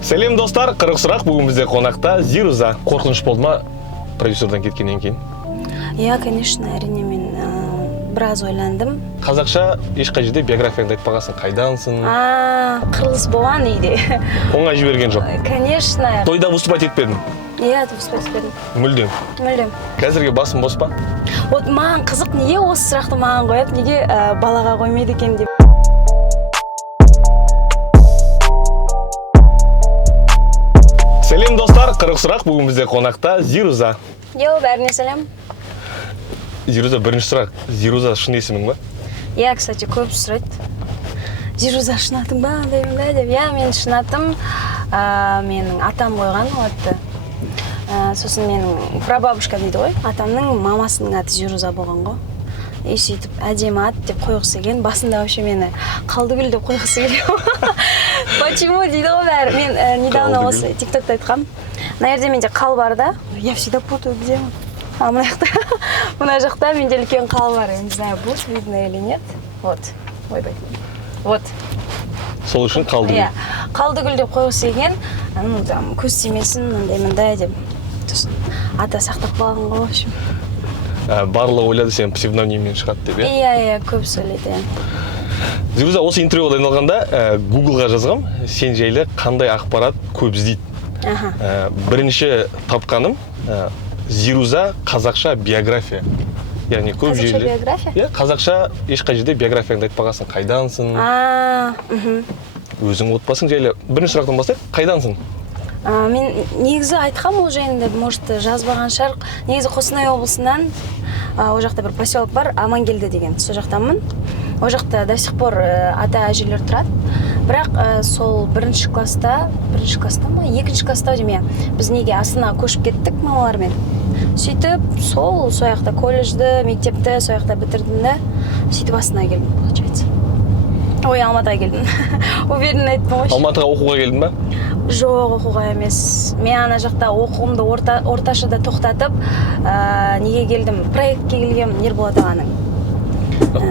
Сәлем достар, қырық сұрақ. Бүгін бізде қонақта Зируза. Қорқыныш болды ма продюсерден кеткеннен кейін? Иә, конечно, әрине мен біраз ойландым. Қазақша ешқай жерде биографияңды айтпағансың, қайдансың? Қырылыс болған үйде. Оңай жіберген жоқ. Конечно. Тойда выступать етпедің? Иә, выступать етпедім. Мүлдем. Мүлдем. Қазірге басың бос па? Вот маған қызық, неге осы сұрақты маған қояды, неге балаға қоймайды екен деп. Сәлем достар, қырық сұрақ. Бүгін бізде қонақта Зируза. Йоу, бәріне сәлем. Зируза, бірінші сұрақ. Зируза шын есімің ба? Иә, кстати, көп сұрайды. Зируза шын атың ба, деймін бе деп. Иә, мен шын атым, менің атам қойған ол атты. Сосын менің прабабушка дейді ғой, атамның мамасының аты Зируза болған ғой. И сөйтіп әдемі ат деп қойғысы келген. Басында вообще мені Қалдыгүл деп қойғысы келген. Почему дейді ғой бәрі. Мен недавно осы тиктокта айтқам. Мына жерде менде қал бар да. Я всегда путаю, где он. А мына жақта менде үлкен қал бар. Я не знаю, будет видно или нет. Вот. Ойбай. Вот. Сол үшін Қалдыгүл. Иә. Қалдыгүл деп қойғысы келген. Көз тимесін, мындай деп. Ата сақтап қалған ғой, в общем. Барлығы ойлады сен псевдониммен шығады деп, иә? Иә, көп сөйлейді. Зируза, осы интервьюға дайындалғанда Google-ға жазғам, сен жайлы қандай ақпарат көп іздейді. Бірінші тапқаным Зируза қазақша биография. Яғни көп жерлер. Қазақша биография? Иә, қазақша ешқай жерде биографияңды айтпағансың, қайдансың? Өзің отбасың жайлы. Бірінші сұрақтан бастайық, қайдансың? Мен негізі айтқам ол жайында, может, жазбаған шығар. Негізі Қостанай облысынан, ол жақта бір поселок бар, Амангелді деген, сол жақтамын. Ол жақта до сих пор ата әжелер тұрады. Бірақ сол екінші класста деймін, біз неге Астанаға көшіп кеттік мамалармен. Сөйтіп, сол жақта колледжді, мектепті сол жақта бітірдім де, сөйтіп Астанаға келдім, получается. Ой, Алматыға келдім. Уверенно айттым ғой. Алматыға оқуға келдің ба? Жоқ, оқуға емес. Мен ана жақта оқуымды орташыда тоқтатып, неге келдім? Проектке келгем Ерболат ағаның.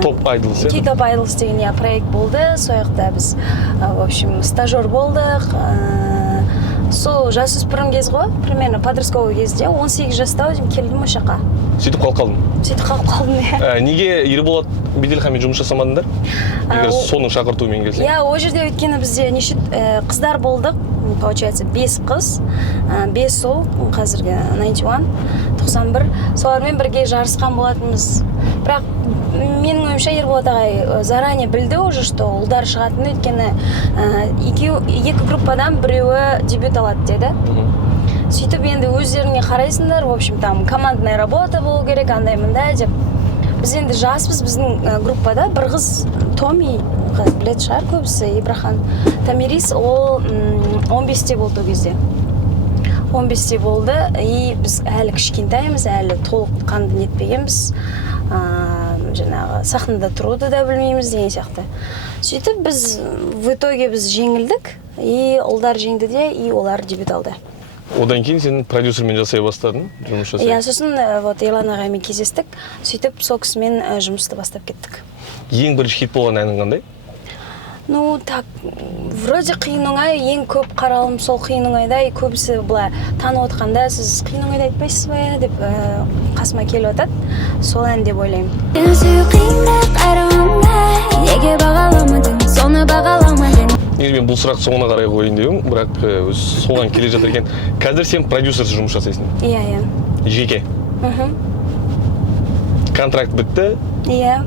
Топ Айдылс, иә? Топ Айдылс деген проект болды. Сол жақта біз, в общем, стажер болдық. Сол жасөспірім кез ғой, примерно подростковый кезде, 18 жаста өзім келдім осы жаққа. Сөйтіп қалып қалдым? Сөйтіп қалып қалдым, иә. Неге Ерболат Беделханмен жұмыс жасамадыңдар? Егер соның шақыртуымен келсе? Иә, ол жерде өйткені бізде неше қыздар болдық, получается, 5 қыз, 5 сол, қазіргі 91, солармен бірге жарысқан болатынбыз. Бірақ менің ойымша Ерболат ағай заранее білді уже, что ұлдар шығатыны, өйткені екі группадан біреуі дебют алады деді. Сөйтіп енді өздеріне қарайсыңдар, в общем, там командная работа болу керек, андай-мындай деп. Біз енді жаспыз, біздің группада бір қыз Томи, білет шығар көбісі, Ибрахан Тамирис, ол 15-те болды ол кезде. 15-те болды, и біз әлі кішкентаймыз, әлі толық қанды нетпегенбіз. Жаңағы сахнада тұруды да білмейміз деген сияқты. Сөйтіп біз в итоге біз жеңілдік, и ұлдар жеңді де, и олар дебют алды. Одан кейін сен продюсермен жасай бастадың, жұмыс жасай? Иә, сосын Ерлан ағаймен кездестік, сөйтіп сол кісімен жұмысты бастап кеттік. Ең бірінші хит болған әнің қандай? Ну, так, вроде қиын оңай, ең көп қаралым сол қиын оңайда, көбісі бұлай танып отқанда, сіз қиын оңайда айтпайсыз ба, деп қасыма келіп отады, сол ән деп ойлаймын. Неге бағаламадың, соны бағаламадың. Мен бұл сұрақты соңына қарай қойын деймін, бірақ соған келе жатыр екен. Қазір сен продюсерсіз жұмыс жасайсың? Иә. Жеке? Контракт бітті? Иә.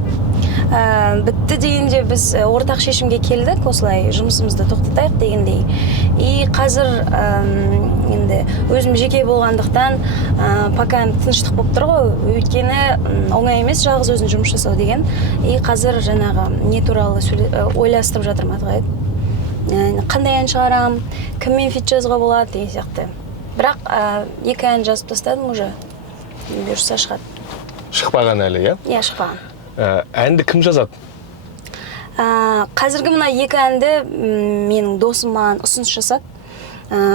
Бітті дегенде біз ортақ шешімге келдік, осылай жұмысымызды тоқтатайық дегендей. И қазір енді өзім жеке болғандықтан пока тыныштық болып тұр ғой, өйткені оңай емес жалғыз өзін жұмыс жасау деген. И қазір жаңағы не туралы ойластырып жатырмын атқайды. Қандай ән шығарам, кіммен фит жазға болады деген сияқты. Бірақ 2 ән жазып тастадым уже, бұйырса шығады. Шықпаған әлі, иә? Иә, шықпаған. Әнді кім жазады? Қазіргі мына 2 әнді менің досым маған ұсыныс жасады.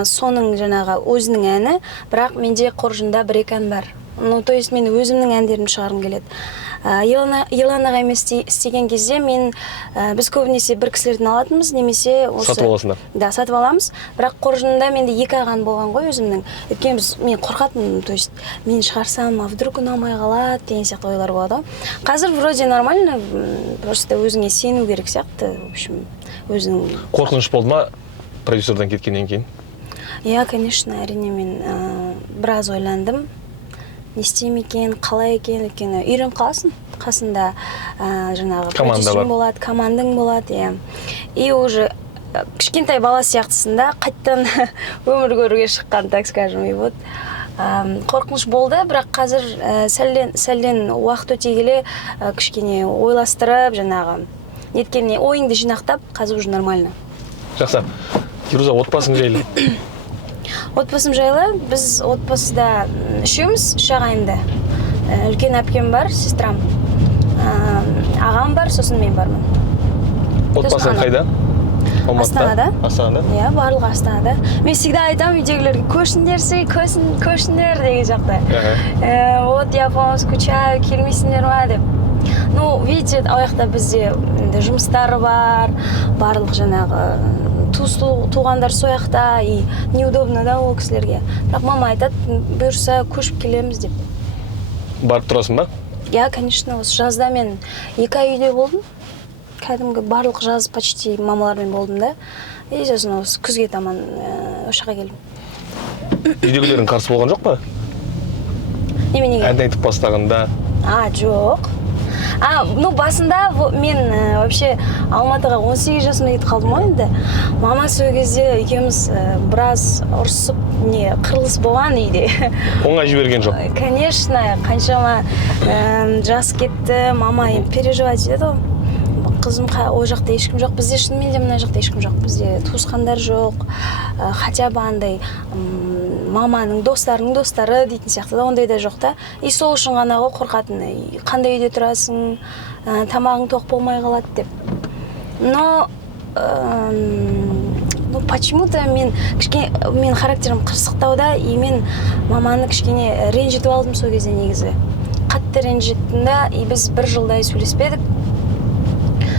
Соның жаңағы өзінің әні, бірақ менде қоржында 1-2 ән бар. Ну, то есть мен өзімнің әндерімді шығарғым келеді. еланаға емес істеген кезде біз көбінесе бір кісілерден алатынбыз, немесе сатып аласыңдар. Да, сатып аламыз. Бірақ қоржынында менде 2 аған болған ғой өзімнің. Өйткені мен қорқатынмын, то есть мен шығарсам, вдруг ұнамай қалады деген сияқты ойлар болады. Қазір вроде нормально, просто өзіңе сену керек сияқты, в общем, өзінің. Қорқыныш болды ма продюсерден кеткеннен кейін? Иә, конечно, әрине мен біраз ойландым. Не істеймін екен, қалай екен, өйткені үйреніп қаласың. Қасында жаңағы продюсерің болады, командаң болады, иә. И уже кішкентай бала сияқтысында қайттан өмір көруге шыққан, так скажем, и вот қорқыныш болды, бірақ қазір сәлден уақыт өте келе кішкене ойластырып, жаңағы неткеніне ойыңды жинақтап, қазір уже нормально. Жақсы. Фируза, отбасың жайлы? Отбасым жайлы, біз отбасыда үшеуміз, үш ағайынды. Үлкен әпкем бар, сестрам. Ағам бар, сосын мен бармын. Отбасың қайда? Астанада. Астанада? Иә, барлығы Астанада. Мен всегда айтамын үйдегілерге, көшіңдер деген жақта. Вот, я по вам скучаю, келмейсіңдер ма деп. Ну, видите, аяқта бізде жұмыстары бар, барлық жаңағы туғандар сояқта, и неудобно да ол кісілерге. Бірақ мама айтады, бұйырса көшіп келеміз деп. Барып тұрасың ба? Я, конечно, осы жазда мен 2 ай үйде болдым. Кәдімгі барлық жаз почти мамалармен болдым да. И сосын осы күзге таман ошаға келдім. Үйдегілерің қарсы болған жоқ па? Неменеге? Ән айтып бастағанда? Жоқ. Ну, басында мен вообще Алматыға 18 жасымда кетіп қалдым ғой енді. Мама сол кезде екеуміз біраз ұрысып, қырылыс болған үйде. Оңай жіберген жоқ? Конечно, қаншама жас кетті, мама енді переживать етеді ғой. Қызым, ол жақта ешкім жоқ, бізде шынымен де мына жақта ешкім жоқ, бізде туысқандар жоқ, хотя бы андай маманың достарының достары дейтін сияқты да, ондай да жоқ та. И сол үшін ғана ғой қорқатын, қандай үйде тұрасың, тамағың тоқ болмай қалады деп. Но почему-то мен характерім қырсықтау да, и мен маманы кішкене ренжітіп алдым сол кезде негізі. Қатты ренжіттім да, и біз 1 жылдай сөйлеспедік.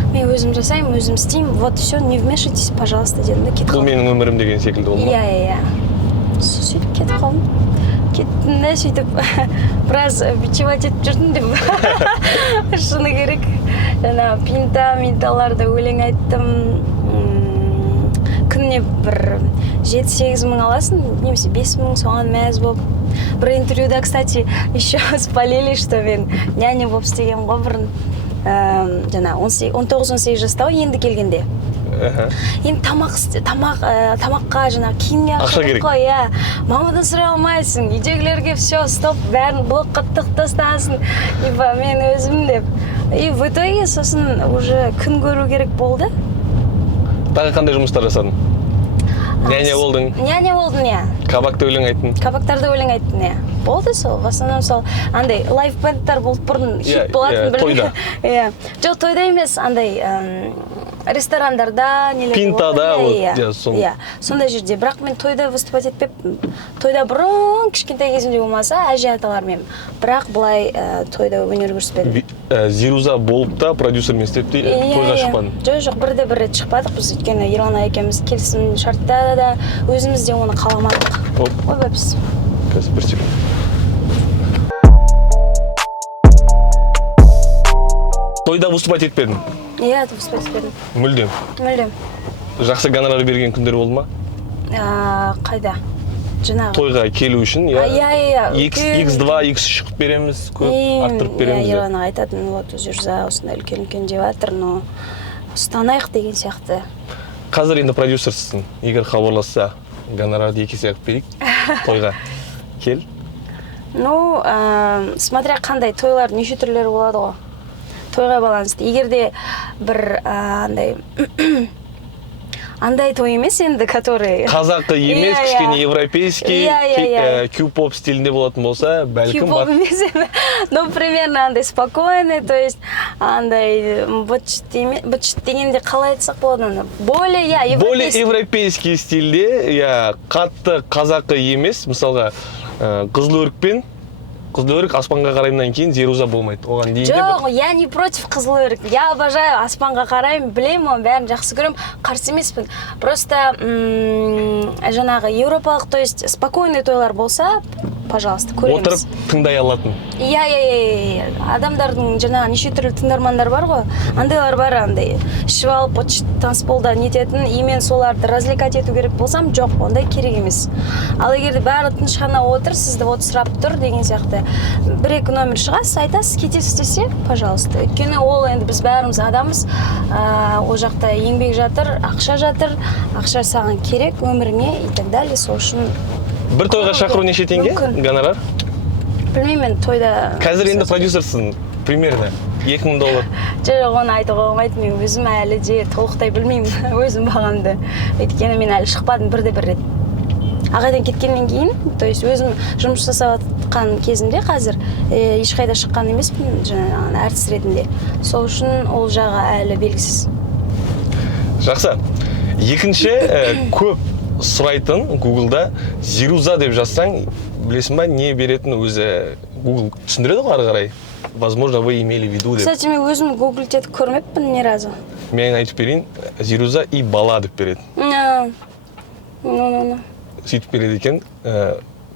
Мен өзім жасаймын, өзім істеймін, вот все, не вмешивайтесь, пожалуйста, дедім да, кетіп қалдым. Бұл менің өмірім деген секілді болды ма? Иә. Сөйтіп кетіп қалдым. Кеттім да, сөйтіп біраз бичевать етіп жүрдім деп. Шыны керек. Пинталарда өлең айттым. Күніне бір 7-8 мың аласың, немесе 5 мың, соған мәз болып. Бір интервьюда, кстати, еще спалили, что мен няня болып істеген ғой бұрын. 19-18 жастау енді келгенде. Енді тамаққа киімге ақша керек қой, иә. Мамадан сұрай алмайсың, үйдегілерге все, стоп, бәрін блокқа тық тастасын, мен өзім деп. И в итоге сосын уже күн көру керек болды. Тағы қандай жұмыстар жасадың? Няня болдың? Няня болдың, иә. Кабакта өлең айттың? Кабактарда өлең айттың, иә. Болды сол, в основном сол, андай лайфбэндтар болып бұрын хит болатын бір. Тойда? Иә. Жоқ, тойда емес, андай ресторандарда, Пинтада, сондай жерде. Бірақ мен тойда выступать етпеппін. Тойда бұрын кішкентай кезімде болмаса, әже аталармен. Бірақ былай тойда өнер көрсетпедім. Зируза болып та продюсермен істеп те тойға шықпадың? Жоқ, бір рет шықпадық біз, өйткені Ерлан екеуміз келісім шартта да өзіміз де оны қаламадық. Ой, бәпсіз. Қазір бір секунд. Тойда выступать етпедің? Иә, выступать етпедім. Мүлдем? Мүлдем. Жақсы гонорар берген күндер болды ма? Қайда? Жаңағы. Тойға келу үшін, иә. X2, X3 береміз, көп арттырып береміз. Иә, Ерлан айтатын, вот жүрза, осындай үлкен деп жатыр, но ұстанайық деген сияқты. Қазір енді продюсерсің, егер хабарласса, гонорарды 2 есе берейік, тойға кел. Ну, смотря қандай тойлар, неше түрлері болады ғой. Тойға байланысты. Егер де бір андай той емес енді, который... Қазақы емес, кішкене европейский, кью-поп стилінде болатын болса, бәлкім бар. Кью-поп емес енді. Ну, примерно андай спокойный, то есть андай быт-шыт дегенде қалай айтсақ болады. Более европейский стилде, қатты қазақы емес, мысалға қызыл өрікпен қызыл өрік аспанға қараймдан кейін Зируза болмайды. Оған дейін жоқ, я не против қызыл өрік. Я обожаю, аспанға қараймын, білемін, оны бәрін жақсы көремін, қарсы емеспін. Просто жаңағы еуропалық, то есть спокойный тойлар болса, пожалуйста, көреміз. Отырып тыңдай алатын. Иә. Адамдардың жаңағы неше түрлі тыңдармандар бар ғой, андайлар бар, андай ішіп алып танцполда нететін, и мен соларды развлекать ету керек болсам, жоқ, ондай керек емес. Ал егерде бәрі тыныш қана отыр, сізді вот сұрап тұр деген сияқты, бір-екі номер шығасыз, айтасыз, кетесіз десе, пожалуйста. Өйткені ол енді біз бәріміз адамыз, ол жақта еңбек жатыр, ақша саған керек өміріңе и так далее, сол үшін. Бір тойға шақыру неше теңге? Гонорар? Білмеймін, тойда. Қазір енді продюсерсің, примерно $2000. Жоқ, оны айтуға болмайды, мен өзім әлі де толықтай білмеймін өзім бағамды. Өйткені мен әлі шықпадым бірде-бір рет. Ағайдан кеткеннен кейін, то есть өзім жұмыс жасап жатқан кезімде қазір ешқайда шыққан емеспін, жаңағы әртіс ретінде. Сол үшін ол жағы әлі белгісіз. Жақсы. Екінші көп сұрайтын Google-да Зируза деп жазсаң, білесің ба, не беретін өзі Google түсіндіреді ғой ары қарай. Возможно, вы имели в виду деп. Кстати, мен өзім Google-тетіп көрмеппін ни разу. Мен айтып берейін, Зируза и бала деп береді. Сөйтіп береді екен,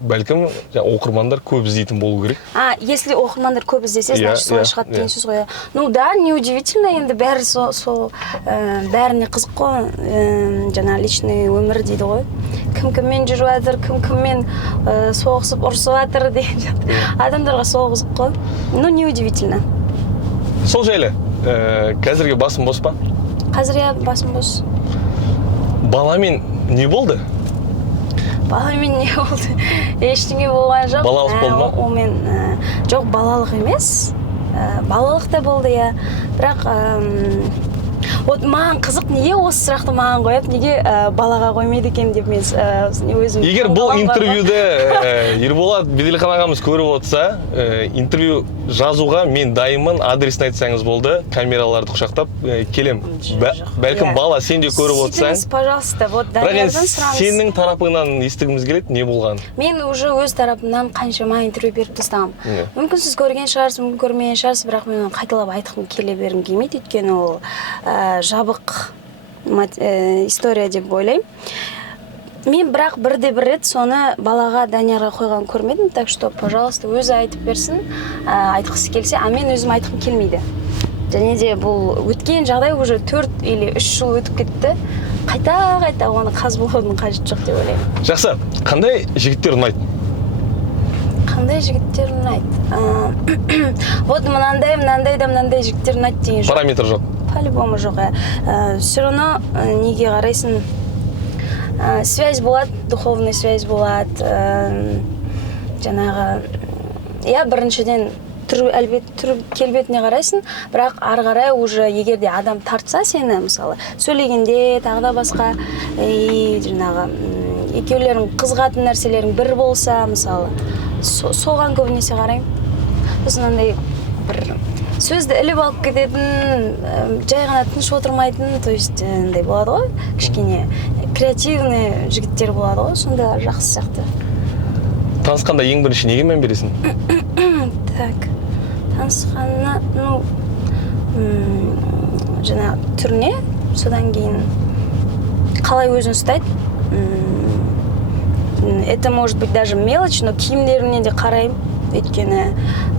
бәлкім оқырмандар көп іздейтін болу керек. Если оқырмандар көп іздесе, значит солай шығады деген сөз ғой. Ну да, неудивительно, енді бәрі бәріне қызық қой, жаңа личный өмір дейді ғой. Кім-кіммен жүріп жатыр, кім-кіммен соғысып ұрысып жатыр деген сияқты. Адамдарға сол қызық қой. Ну, неудивительно. Сол жайлы, қазірге басым бос па? Қазірге басым бос. Баламен не болды? Баламен не болды? Ештеңе болған жоқ. Балалық болды ма? Омен жоқ, балалық емес. Балалық та болды, иә. Бірақ вот маған қызық, неге осы сұрақты маған қойып, неге балаға қоймайды екен деп мен өзім. Егер бұл интервьюді Ерболат Беделхан ағамыз көріп отырса, интервью жазуға мен дайынмын, адресін айтсаңыз болды, камераларды құшақтап келем. Бәлкім бала сен де көріп отырсаң. Сөйтіңіз, пожалуйста, вот Даниярдан сұраңыз. Сенің тарапыңнан естігіміз келеді, не болған? Мен уже өз тарапымнан қаншама интервью беріп тастағам. Мүмкін сіз көрген шығарсыз, мүмкін көрмеген шығарсыз, бірақ мен қайталап айтқым келе бергім келмейді, өйткені ол жабық история деп ойлаймын. Мен бірақ бірде-бір рет соны балаға Даниярға қойған көрмедім, так что, пожалуйста, өзі айтып берсін, айтқысы келсе, мен өзім айтқым келмейді. Және де бұл өткен жағдай уже 4 или 3 жыл өтіп кетті. Қайта оны қазбалаудың қажеті жоқ деп ойлаймын. Жақсы, қандай жігіттер ұнайды? Қандай жігіттер ұнайды? Вот мынандай жігіттер ұнайды деген жоқ. Параметр жоқ. По-любому жоқ. Все равно неге қарайсың, связь болады, духовный связь болады. Жаңағы, біріншіден түр келбетіне қарайсың, бірақ ары қарай уже егерде адам тартса сені, мысалы, сөйлегенде, тағы да басқа, жаңағы, екеулерің қызғатын нәрселерің бір болса, мысалы, соған көбінесе қараймын. Сосын андай бір сөзді іліп алып кететін, жай ғана тыныш отырмайтын, то есть андай болады ғой, кішкене креативный жігіттер болады ғой, сонда жақсы сияқты. Танысқанда ең бірінші неге мән бересің? Так, танысқанына, жаңа түріне, содан кейін қалай өзін ұстайды. Это может быть даже мелочь, но киімдеріне де қараймын. Өйткені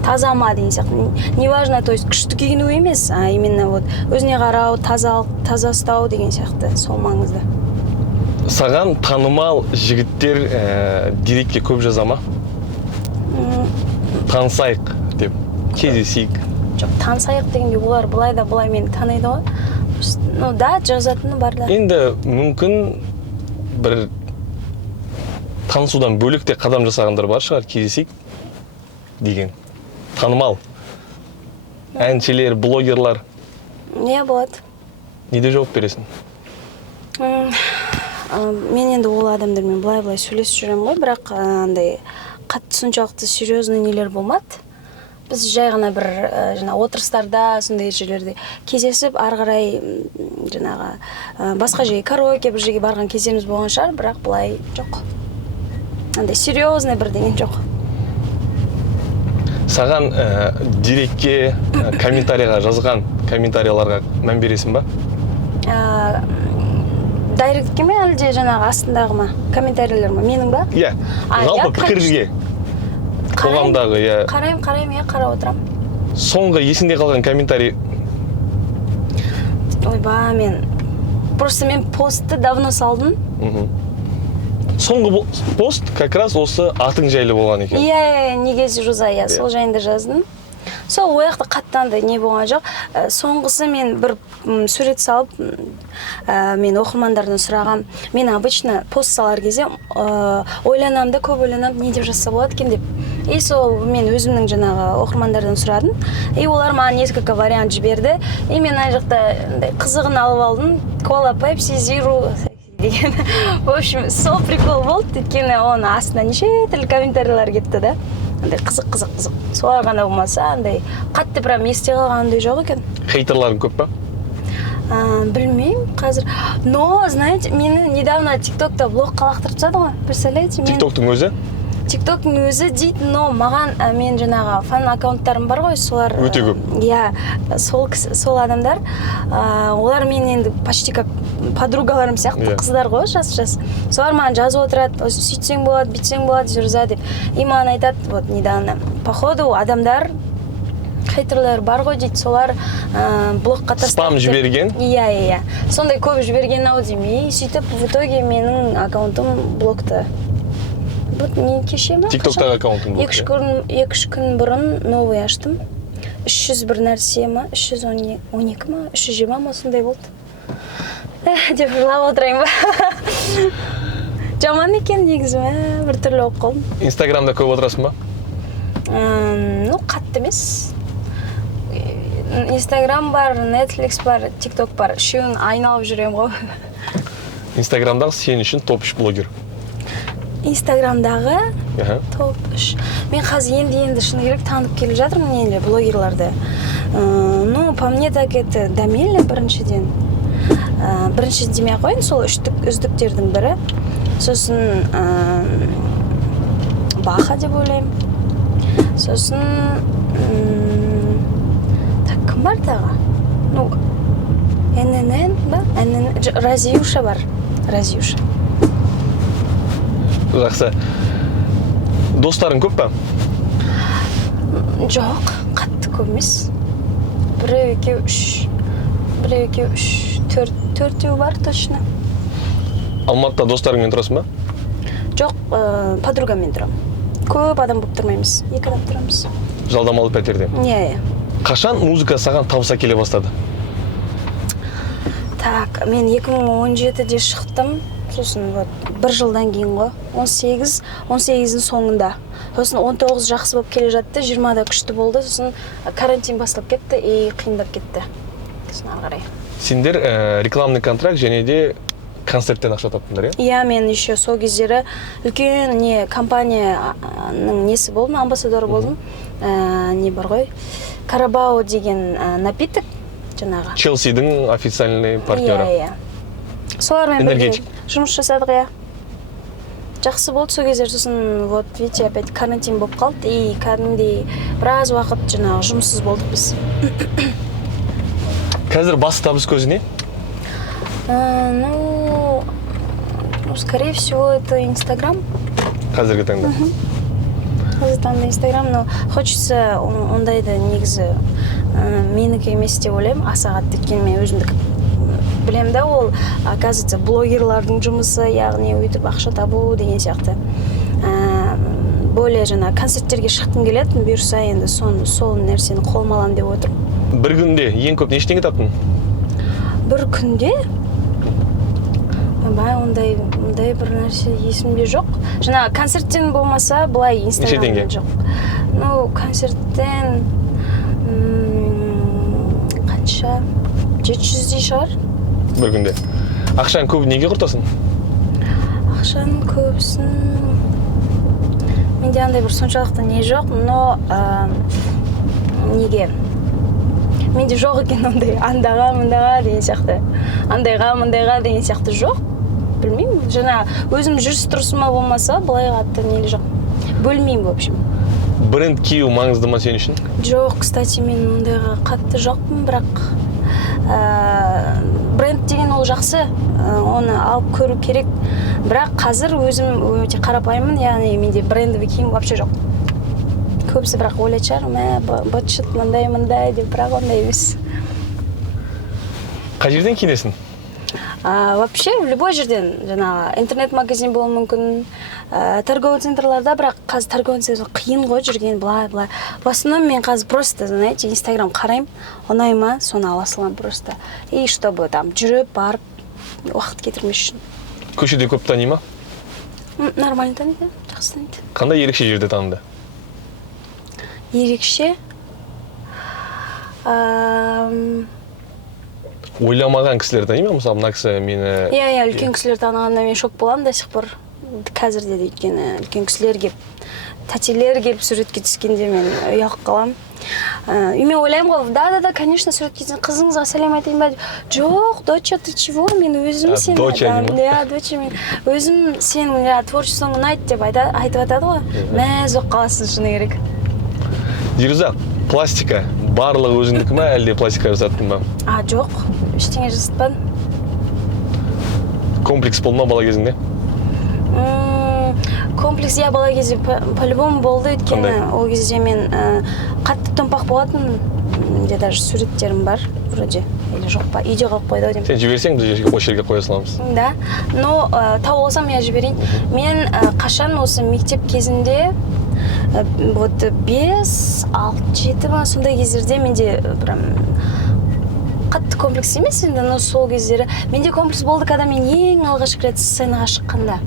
таза ма деген сияқты. Не важно, то есть күшті киіну емес, а именно вот өзіне қарау, таза ұстау деген сияқты, сол маңызды. Саған танымал жігіттер директке көп жаза ма? Танысайық деп, кездесейік. Жоқ, танысайық дегенде олар былай да былай мені таниды ғой. Ну да, жазатыны бар да. Енді мүмкін бір танысудан бөлек те қадам жасағандар бар шығар, кездесейік деген. Танымал. Әншілер, блогерлар. Не болады. Неде жауап бересің? Мен енді ол адамдармен былай-былай сөйлесіп жүремін ғой, бірақ андай қатты соншалықты серьезный нелер болмады. Біз жай ғана бір жаңа отырыстарда, сондай жерлерде кездесіп, ары қарай жаңағы басқа жерге караоке бір жерге барған кездеріміз болған шығар, бірақ былай жоқ. Андай серьезный бір деген жоқ. саған дирекке, комментарийға жазған комментарияларға мән бересің ба? Дайректке ме әлде жаңағы астындағы ма? Комментарийлер ма? Менің ба? Иә. Жалпы пікірге. Қоғамдағы, иә. Қараймын, иә, қарап отырамын. Соңғы есіңде қалған комментарий? Ойбай, мен постты давно салдым. Соңғы пост как раз осы атың жайлы болған екен. Иә, неге Зируза, иә, сол жайында жаздым. Сол ояқты қаттанды, не болған жоқ. Соңғысы мен бір сурет салып, мен оқырмандардан сұрағам. Мен обычно пост салар кезде ойланам да, көп ойланам, не деп жазса болады екен деп. И сол мен өзімнің жаңағы оқырмандардан сұрадым. И олар маған несколько вариант жіберді. И мен ана жақта қызығын алып алдым. Кола, пепси, зиру деген. В общем, сол прикол болды. Өйткені оның астына неше түрлі комментарийлер кетті да. Андай қызық. Солар ғана болмаса, андай қатты прям есте қалғандай жоқ екен. Хейтерларың көп па? Білмеймін қазір. Но, знаете, мені недавно ТикТокта блог қалақтырып тастады ғой. Представляете? ТикТоктың өзі? ТикТоктың өзі дейді, но маған мен жаңағы фан аккаунттарым бар ғой, солар өте көп. Иә, сол адамдар, олар мен енді почти как подругаларым сияқты қыздар ғой, жас. Солар маған жазып отырады, сөйтсең болады, бүйтсең болады, Зируза деп. И маған айтады, вот недавно, походу адамдар хейтерлер бар ғой дейді, солар блокқа тастап. Спам жіберген? Иә. Сондай көп жіберген ау деймін. И сөйтіп в итоге менің аккаунтым блокта. Вот не кеше ма? ТикТоктағы аккаунтың болды. 2-3 күн бұрын новый аштым. 300 бір нәрсе ма? 312 ма? 320 ма? Сондай болды. Деп жылап отырайын ба? Жаман екен негізі, бір түрлі оқып қалдым. Инстаграмда көп отырасың ба? Ну, қатты емес. Инстаграм бар, Netflix бар, ТикТок бар. Үшеуін айналып жүрем ғой. Инстаграмдағы сен үшін топ 3 блогер. Инстаграмдағы топ 3. Мен қазір енді шыны керек танып келіп жатырмын енді блогерларды. Ну, по мне так это Дамель біріншіден. Бірінші демей қойын, сол үздіктердің бірі. Сосын Баха деп ойлаймын. Сосын так, кім бар тағы? Ну, ННН ба? Разиюша бар. Разиюша. Жақсы. Достарың көп па? Жоқ, қатты көп емес. Біреу, екеу, үш, төртеу бар точно. Алматыда достарыңмен тұрасың ба? Жоқ, подругамен тұрамын. Көп адам болып тұрмаймыз. 2 адам тұрамыз. Жалдамалы пәтерде? Иә. Қашан музыка саған табыса келе бастады? Так, мен 2017-де шықтым. Сосын бір жылдан кейін ғой, 18-дің соңында. Сосын 19 жақсы болып келе жатты, 20-да күшті болды, сосын карантин бастап кетті, и қиындап кетті. Сосын арғарай. Сендер рекламный контракт және де концерттен ақша таптыңдар, иә? Иә, мен еще сол кездері үлкен компанияның несі болдым, амбассадоры болдым. Не бар ғой? Карабао деген напиток жаңағы. Челсидің официальный партнері. Иә. Солармен бірге жұмыс жасадық, иә. Жақсы болды сол кездер, сосын вот видите, опять карантин болып қалды, и кәдімгідей біраз уақыт жаңағы жұмыссыз болдық біз. Қазір басты табыс көзі не? Ну, скорее всего, это Инстаграм. Қазіргі таңда? Қазіргі таңда Инстаграм, но хочется ондайды негізі менікі емес деп ойлаймын, аса қатты өйткені мен өзімді білем да, ол, оказывается, блогерлардың жұмысы, яғни өйтіп ақша табу деген сияқты. Более жаңа концерттерге шыққым келетін, бұйырса енді сол нәрсені қолыма аламын деп отырмын. Бір күнде ең көп неше теңге таптың? Бір күнде? Ондай бір нәрсе есімде жоқ. Жаңа концерттен болмаса, былай Инстаграмда жоқ. Ну, концерттен қанша? 700-дей шығар. Бір күнде. Ақшаның көбі неге құртасың? Ақшаның көбісін... Менде андай бір соншалықты не жоқ, но неге? Менде жоқ екен ондай андаға, мұндаға деген сияқты. Андайға, мұндайға деген сияқты жоқ. Білмеймін. Жаңа өзім жүріс тұрысыма болмаса, былай қатты нелі жоқ. Бөлмеймін, в общем. бренд кию маңызды ма сен үшін? Жоқ, кстати, мен ондайға қатты жоқпын, бірақ бренд деген ол жақсы, оны алып көру керек. Бірақ қазір өзім өте қарапайыммын, яғни менде брендовый киім вообще жоқ. Көбісі бірақ ойлайтын шығар, быт-шыт мындай деп, бірақ ондай емес. Қай жерден киінесің? Вообще, в любой жерден, жаңағы интернет-магазин болуы мүмкін, торговый центрларда, бірақ қазір торговый центр қиын ғой жүрген, былай. В основном мен қазір просто, знаете, Инстаграм қараймын, ұнай ма, соны ала саламын просто. И чтобы там жүріп, барып, уақыт кетірмес үшін. Көшеде көп тани ма? Нормально таниды, жақсы таниды. Қандай ерекше жерде таныды? Ерекше? Ойламаған кісілер тани ма? Мысалы, мына кісі мені... Иә, үлкен кісілер танығанда мен шок боламын да сих пор. Қазірде де өйткені үлкен кісілер келіп, тәтелер келіп суретке түскенде мен ұялып қаламын. Мен ойлаймын ғой, да, конечно, суретке түскен қызыңызға сәлем айтайын ба? Жоқ, доча, ты чего? Мен өзім сені... Доча не ма? Да, доча, мен өзім сенің творчествоң ұнайды деп айтып атады ғой. Мәз болып қаласың, шыны керек. Дируза, пластика барлығы өзіңдікі ма, әлде пластика жасаттың ба? Жоқ, ештеңе жасатпадым. Комплекс болды ма бала кезіңде? Комплекс, я бала кезде по-любому болды, өйткені ол кезде мен қатты томпақ болатын, менде даже суреттерім бар, вроде, или жоқ па, үйде қалып қойды ау деймін. Сен жіберсең, біз осы жерге қоя саламыз. Да, но тауып алсам я жіберейін. Мен қашан осы мектеп кезінде, вот 5-6-7 ма сондай кездерде менде прям қатты комплекс емес енді, но сол кездері менде комплекс болды, когда мен ең алғашқы рет сценаға шыққанда.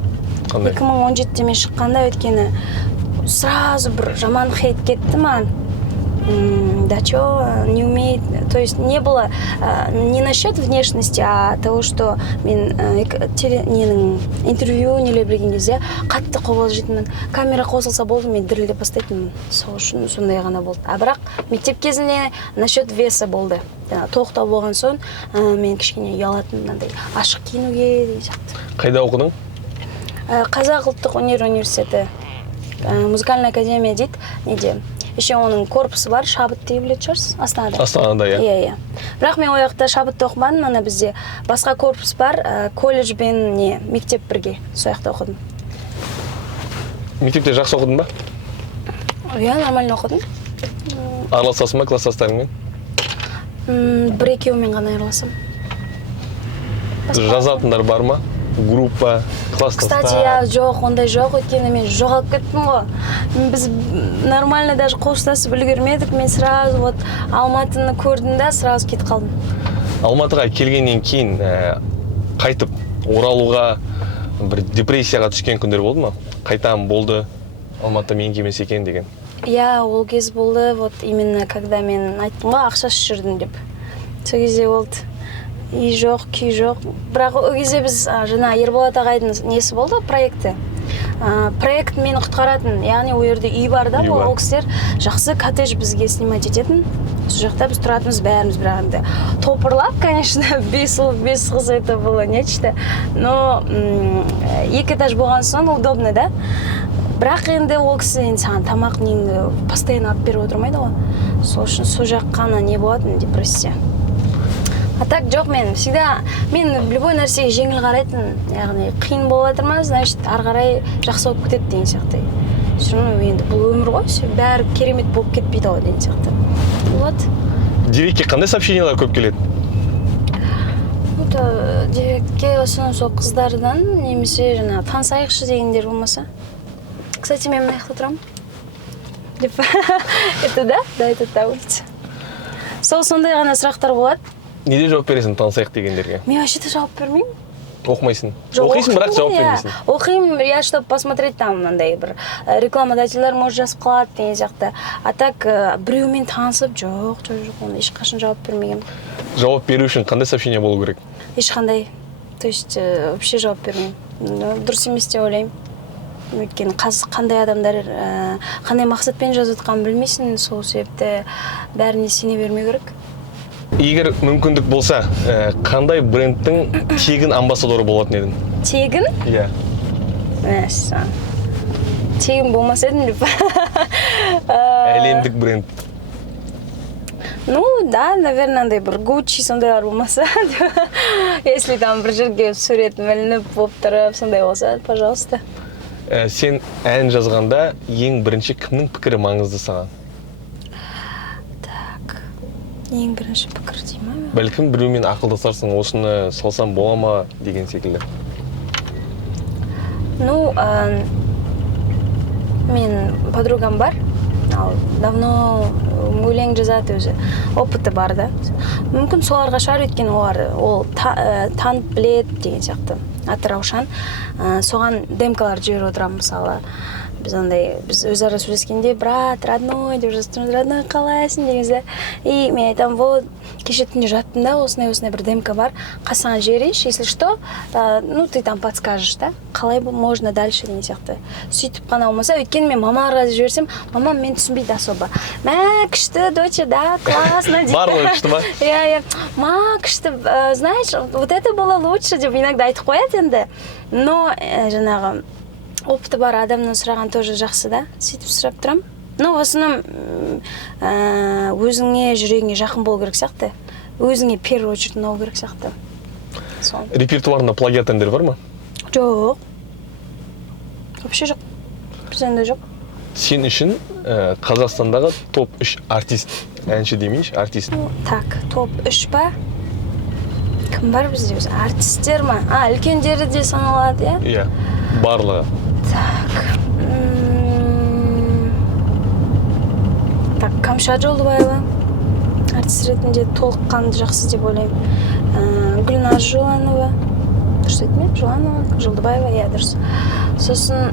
Қандай? 2017-те мен шыққанда, өйткені сразу бір жаман хейт кетті маған. Да чё, не умеет, то есть не было не насчет внешности, а того, что мен интервью нелер берген кезде қатты қобалжып жетінмін. Камера қосылса болды, мен дірілдеп бастайтынмын. Сол үшін сондай ғана болды. А бірақ мектеп кезінде насчет веса болды. Тоқтау болған соң мен кішкене ұялатынмын, мынандай ашық киінуге деген сияқты. Қайда оқыдың? Қазақ ұлттық өнер университеті, музыкальная академия дейді, неде. Еще оның корпусы бар, шабыт деп білетін шығарсыз, Астанада. Астанада, иә. Иә. Бірақ мен ояқта шабытты оқымадым, ана бізде басқа корпус бар, колледж бен мектеп бірге, сояқта оқыдым. Мектепте жақсы оқыдың ба? Иә, нормально оқыдым. Араласасың ба класстастарыңмен? Бір-екеуімен ғана араласам. Жазатындар бар ма? Группа, класстастар? Кстати, я жоқ, ондай жоқ, өйткені мен жоғалып кеттім ғой. Біз нормально даже қоштасып үлгермедік, мен сразу вот Алматыны көрдім да, сразу кетіп қалдым. Алматыға келгеннен кейін қайтып оралуға бір депрессияға түскен күндер болды ма? Қайтам болды, Алматыда менікі емес екен деген. Иә, ол кез болды, вот именно когда мен айттым ғой, ақшасыз жүрдім деп. Сол кезде болды. И жоқ, күй жоқ. Бірақ ол кезде біз жаңа Ерболат ағайдың несі болды, проекті. Проект мені құтқаратын, яғни ол жерде үй бар да, ол кісілер жақсы коттедж бізге снимать ететін. Сол жақта біз тұратынбыз бәріміз, бірақ енді топырлап, конечно, 5 қыз это было нечто. Но 2 этаж болған соң удобно, да? Бірақ енді ол кісі саған тамақ неңді постоянно алып беріп отырмайды ғой. Сол үшін сол жақ қана не болатын, депрессия. А так жоқ, мен всегда, мен любой нәрсеге жеңіл қарайтын, яғни қиын болып жатыр ма, значит, ары қарай жақсы болып кетеді деген сияқты. Енді бұл өмір ғой, бәрі керемет болып кетпейді ғой деген сияқты. Вот. Директке қандай сообщениялар көп келеді? Директке сол қыздардан, немесе жаңа танысайықшы дегендер болмаса. Кстати, мен мына жақта тұрамын. Деп, это да? Да, это та улица. Сол сондай ғана сұрақтар болады. Неде жауап бересің танысайық дегендерге? Мен вообще-то жауап бермеймін. Оқымайсың? Оқисың, бірақ жауап бермейсің. Оқимын, я чтобы посмотреть там мынандай бір рекламодательдер может жазып қалады деген сияқты. А так біреумен танысып, жоқ, оны ешқашан жауап бермеген. Жауап беру үшін қандай сообщение болу керек? Ешқандай. То есть вообще жауап бермеймін. Дұрыс емес деп ойлаймын. Өйткені қандай адамдар қандай мақсатпен жазып жатқанын білмейсің, сол себепті бәріне сене бермеу керек. Егер мүмкіндік болса, қандай брендтің тегін амбассадоры болатын едің? Тегін? Иә. тегін болмаса едім деп. Әлемдік бренд. Ну, да, наверное, андай бір Gucci сондайлар болмаса. Если там бір жерге суретім ілініп, болып тұрып, сондай болса, пожалуйста. Сен ән жазғанда ең бірінші кімнің пікірі маңызды саған? Так, ең бірінші пікір дей ма? Бәлкім біреумен ақылдасарсың, осыны салсам бола ма деген секілді. Ну, мен подругам бар, ал давно өлең жазады өзі, опыты бар да. Мүмкін соларға шығар, өйткені ол танып біледі деген сияқты. Аты Раушан, соған демкалар жіберіп отырамын мысалы. Біз өзара сөйлескенде, брат, родной деп жазып, родной қалайсың дегенде. И мен айтамын, вот, кеше түнде жаттым да, осындай бір демка бар, қасыңа жіберейінші, если что, ну, ты там подскажешь, да, қалай можно дальше деген сияқты. Сөйтіп қана болмаса, өйткені мен мамаларға жіберсем, мамам мен түсінбейді особо. Мә, күшті, доча, да, классно. Барлығы күшті ма? Иә, ма, күшті, знаешь, вот это было лучше деп иногда айтып қояды енді. Но, жаңағы, опыты бар адамнан сұраған тоже жақсы да, сөйтіп сұрап тұрам. Но в основном өзіңе, жүрегіңе жақын болу керек сияқты. Өзіңе первую очередь ұнау керек сияқты. Репертуарында плагиат әндер бар ма? Жоқ. Вообще жоқ. Бізден де жоқ. Сен үшін Қазақстандағы топ 3 артист, әнші демейінші, артист. Так, топ 3 ба? Кім бар бізде өзі? Артистер ма? Үлкендері де саналады, иә? Иә, барлығы. Так, Камшат Жолдыбаева. Артист ретінде толыққанды жақсы деп ойлаймын. Гүлназ Жоланова. Дұрыс айтты ма? Жоланова, Жолдыбаева, иә, дұрыс. Сосын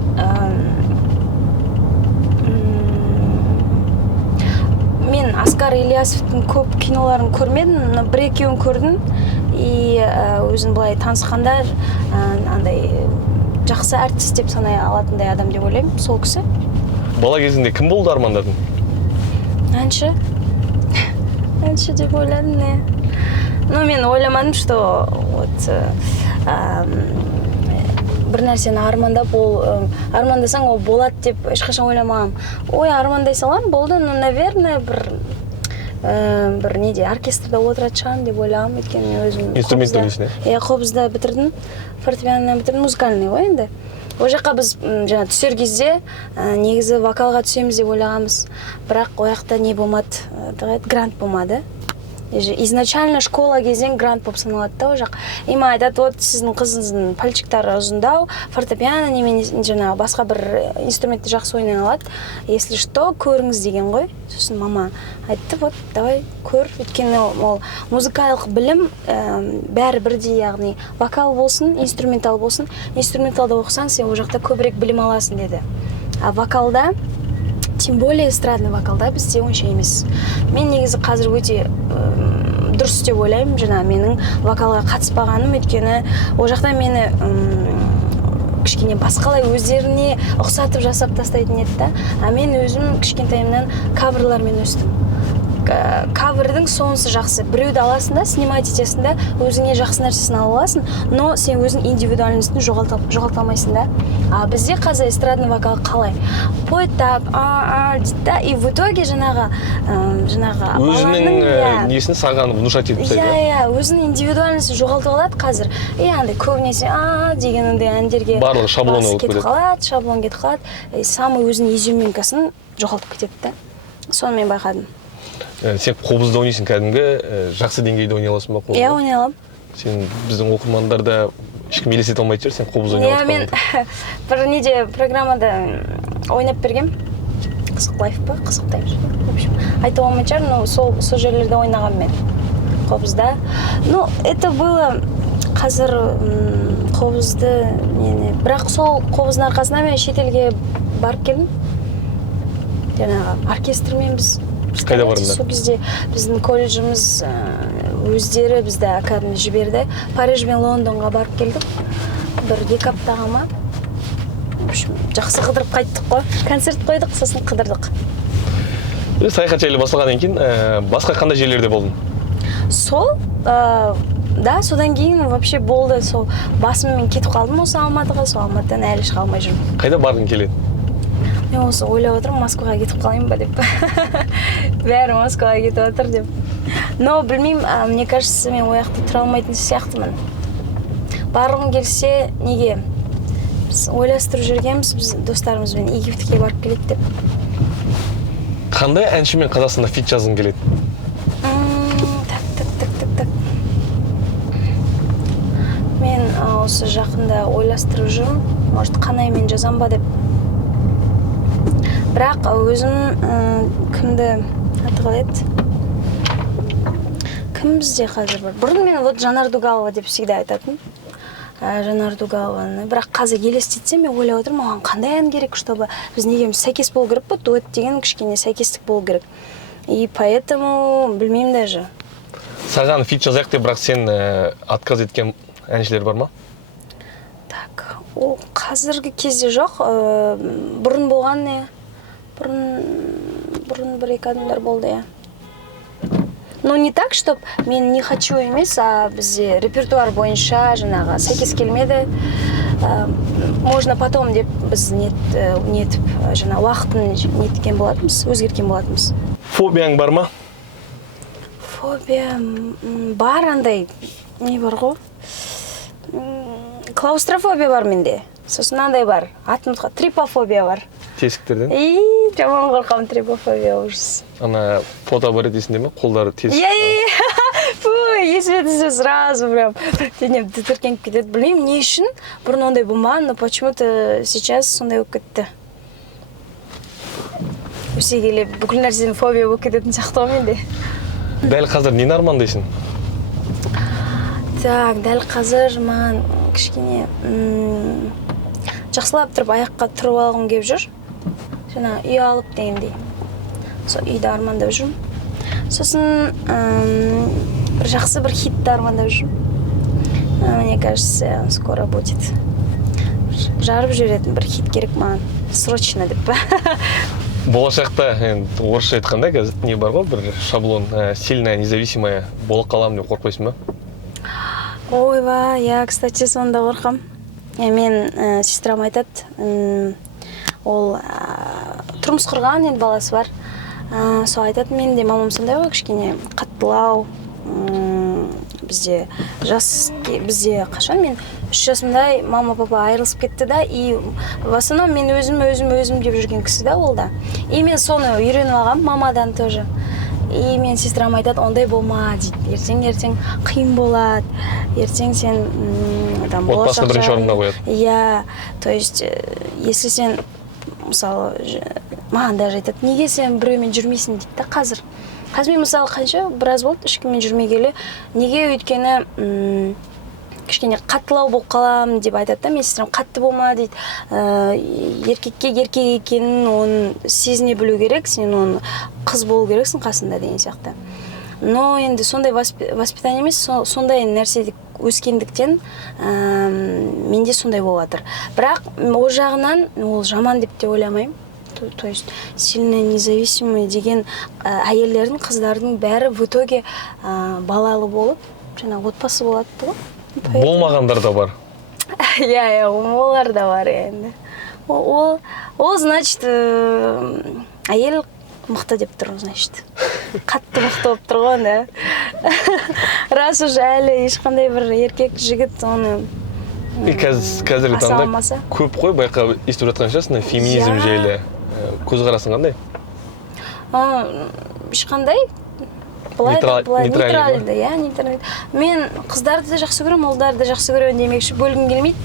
мен Оскар Ильясовтың көп киноларын көрмедім, но бір-екеуін көрдім. И өзін былай танысқанда андай жақсы артист деп санай алатындай адам деп ойлаймын, сол кісі. Бала кезінде кім болды армандадың? Әнші. Әнші деп ойладым, не. Но мен ойламадым, что вот бір нәрсені армандасаң ол болады деп ешқашан ойламағам. Ой, армандай салам, болды, но, наверное, бір неде, оркестрда отырады шығам деп ойлағам, өйткені өзім инструмент ойнайсың, иә, қобызда бітірдім, фортепианодан бітірдім, музыкальный ғой енді. Ол жаққа біз жаңа түсер кезде негізі вокалға түсеміз деп ойлағанбыз, бірақ ол жақта не болмады, грант болмады. Изначально школа кезден грант болып саналады да ол жақ. Има айтады, вот сіздің қызыңыздың пальчиктары ұзындау, фортепиано немен жаңағы басқа бір инструментті жақсы ойнай алады. Если что, көріңіз деген ғой. Сосын мама айтты, вот давай көр. Өйткені ол музыкалық білім бәрі бірдей, яғни вокал болсын, инструментал болсын. Инструменталда оқысаң, сен ол жақта көбірек білім аласың деді. А вокалда, тем более эстрадный вокалда бізде онша емес. Мен негізі қазір өте дұрыс деп ойлаймын, жаңа менің вокалға қатыспағаным, өйткені ол жақта мені кішкене басқалай өздеріне ұқсатып жасап тастайтын еді да. А мен өзім кішкентайымнан каверлармен өстім. Кавердің сонысы жақсы. Біреуді аласың да, снимать етесің да, өзіңе жақсы нәрсесін аласың, но сен өзің индивидуальностьін жоғалталмайсың да. А бізде қазір эстрадный вокал қалай? Пой так, дейді да, и в итоге жаңағы өзінің несін саған внушать етіп тастайды. Иә, өзінің индивидуальностьін жоғалтып алады қазір. И андай көбінесе дегенде әндерге барлығы шаблон болып кетеді. Шаблон кетіп қалады. Самый өзінің изюминкасын жоғалтып кетеді да. Соны мен байқадым. Сен қобызда ойнайсың, кәдімгі жақсы деңгейде ойнай аласың ба қобызда? Иә, ойнай аламын. Сен біздің оқырмандарда ешкім елестете алмайтын шығар, сен қобыз ойнай аласың. Иә, мен бір неде программада ойнап бергем. Қызық лайф па? Қызық тайм. В общем, айтып алмайтын шығар, но сол жерлерде ойнағам мен қобызда. Ну, это было қазір қобызды бірақ сол қобыздың арқасында мен шетелге барып келдім. Жаңағы оркестрмен біз қайда бардыңдар? Сол кезде біздің колледжіміз өздері бізді академия жіберді. Париж бен Лондонға барып келдік. Бір 2 аптаға ма. Жақсы қыдырып қайттық қой. Концерт қойдық, сосын қыдырдық. Саяхат жайлы басталғаннан кейін басқа қандай жерлерде болдың? Сол, да, содан кейін вообще болды. Сол басыммен кетіп қалдым осы Алматыға, сол Алматыдан әлі шыға алмай жүрмін. Қайда барғың келеді? мен осы ойлап отырмын, Москваға кетіп қалайын ба деп. Бәрі Москваға кетіп отыр деп. Но білмеймін, мне кажется, мен ол жақта тұра алмайтын сияқтымын. Барғым келсе, неге? Біз ойластырып жүргенбіз, біз достарымызбен Египетке барып келеді деп. Қандай әншімен Қазақстанда фит жазғың келеді? Так. Мен осы жақында ойластырып жүрмін, может Қанаймен жазам ба деп. Бірақ өзім кімді аты қалай еді? Кім бізде қазір бар? Бұрын мен вот Жанар Дугалова деп всегда айтатын. Жанар Дугалованы. Бірақ қазір елестетсем, мен ойлап отырмын, маған қандай ән керек, чтобы біз неге сәйкес болу керек па? Дуэт деген кішкене сәйкестік болу керек. И поэтому білмеймін даже. Саған фит жазайық деп, бірақ сен отказ еткен әншілер бар ма? Так, ол қазіргі кезде жоқ. Бұрын болған не? Бұрын бір-екі адамдар болды, я. Но не так, чтоб мен не хочу емес, а бізде репертуар бойынша жаңағы сәйкес келмеді. Можно потом деп біз нетіп жаңа уақытын неткен болатынбыз, өзгерткен болатынбыз. Фобияң бар ма? Фобия бар, андай не бар ғой? Клаустрофобия бар менде. Сосын андай бар. Атымызға трипофобия бар. Тесіктерден? Жаман қорқамын, трипофобия ужас. Ана фото бар едесінде ме? Қолдары тесік. Есіме түссе сразу прям денем тітіркеніп кетеді. Білмеймін, не үшін? Бұрын ондай болмаған, но почему-то сейчас сондай болып кетті. Өсе келе бүкіл нәрседен фобия болып кететін сияқты ғой менде. Дәл қазір нені армандайсың? Так, дәл қазір маған кішкене жақсылап тұрып аяққа тұрып алғым келіп жүр. Жаңа үй алып дегендей. Сол үйді армандап жүрмін. Сосын бір жақсы бір хитті армандап жүрмін. Мне кажется, скоро будет. Жарып жүретін бір хит керек маған. Срочно деп. Болашақта, орысша айтқанда, не бар ғой, бір шаблон, сильная, независимая бола қалам деп қорқпайсың ба? Ойба, я, кстати, сонда қорқам. Мен сестрам айтады, ол тұрмыс құрған, енді баласы бар. Сол айтады, мен де мамам сондай ғой, кішкене қаттылау. Бізде қашан мен 3 жасымда мама папа айырылысып кетті да, и в основном мен өзім деп жүрген кісі да ол да. И мен соны үйреніп алғам мамадан тоже. И мен сестрам айтады, ондай болма дейді. Ертең қиын болады. Ертең сен отбасын бірінші орынға қояды. Я, то есть, если сен, мысалы, маған даже айтады, неге сен біреумен жүрмейсің дейді да қазір. Қазір мен мысалы қанша біраз болды ешкіммен жүрмегелі. Неге өйткені кішкене қаттылау болып қалам деп айтады да, мен сестрам қатты болма дейді. Еркек екенін оны сезіне білу керек, сен оны қыз болу керексің қасында деген сияқты. Но енді сондай воспитание емес, сондай нәрсе өскендіктен менде сондай болып жатыр. Бірақ ол жағынан ол жаман деп те ойламаймын. То есть сильно независимый деген әйелдердің, қыздардың бәрі в итоге балалы болып, жаңа отбасы болады ғой. Болмағандар да бар. Я, олар да бар енді. Ол значит, әйел мықты деп тұр, значит. Қатты мықты болып тұр ғой, да. Рас уже әлі ешқандай бір еркек жігіт оны қазіргі таңда көп қой, байқа естіп жатқан шығарсың, феминизм жайлы көзқарасың қандай? Ешқандай. Нейтральды, я нейтральды. Мен қыздарды да жақсы көремін, ұлдарды да жақсы көремін демекші бөлгім келмейді.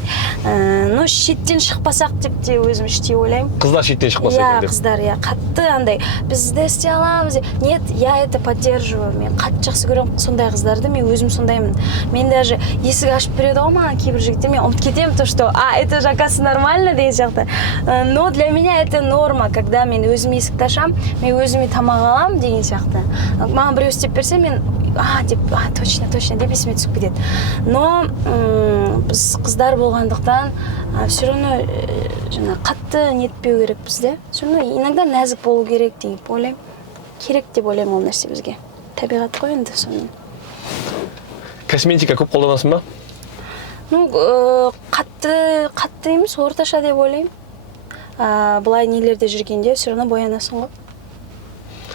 Но шеттен шықпасақ деп те өзім іштей ойлаймын. Қыздар шеттен шықпаса екен деп. Қыздар, қатты андай, біз де істей аламыз. Нет, я это поддерживаю. Мен қатты жақсы көремін сондай қыздарды, мен өзім сондаймын. Мен даже есік ашып береді ғой маған кейбір жігіттер, мен ұмытып кетемін, то что, это же оказывается нормально деген сияқты. Но для меня это норма, когда мен өзім есікті ашам, мен өзіме тамақ аламын деген сияқты. Маған біреу істеп берсе, мен точно деп есіме түсіп кетеді. Но біз қыздар болғандықтан все равно қатты нетпеу керек бізде. Все равно иногда нәзік болу керек деп ойлаймын. Керек деп ойлаймын ол нәрсе бізге. Табиғат қой енді сонымен. Косметика көп қолданасың ба? Қатты емес, орташа деп ойлаймын. былай нелерде жүргенде все равно боянасың ғой.